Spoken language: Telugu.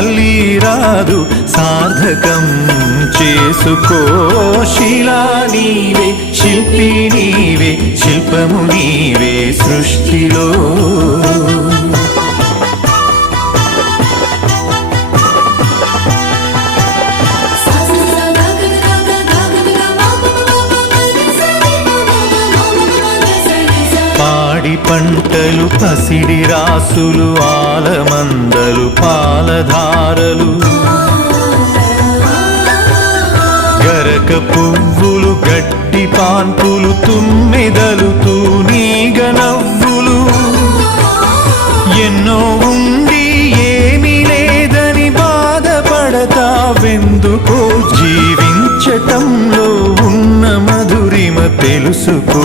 మళ్ళీ రాదు, సార్థకం చేసుకో. శిలా నీవే, శిల్పి నీవే, శిల్పము నీవే సృష్టిలో. పాడి పంటలు, పసిడి రాసులు, ఆలమందలు, పాలధారలు, గరక పువ్వులు, గడ్డి పాన్పులు, తుమ్మెదలు, తూనీగ నవ్వులు, ఎన్నో ఉండి ఏమీ లేదని బాధపడతావెందుకో. జీవించటంలో ఉన్న మధురిమ తెలుసుకో.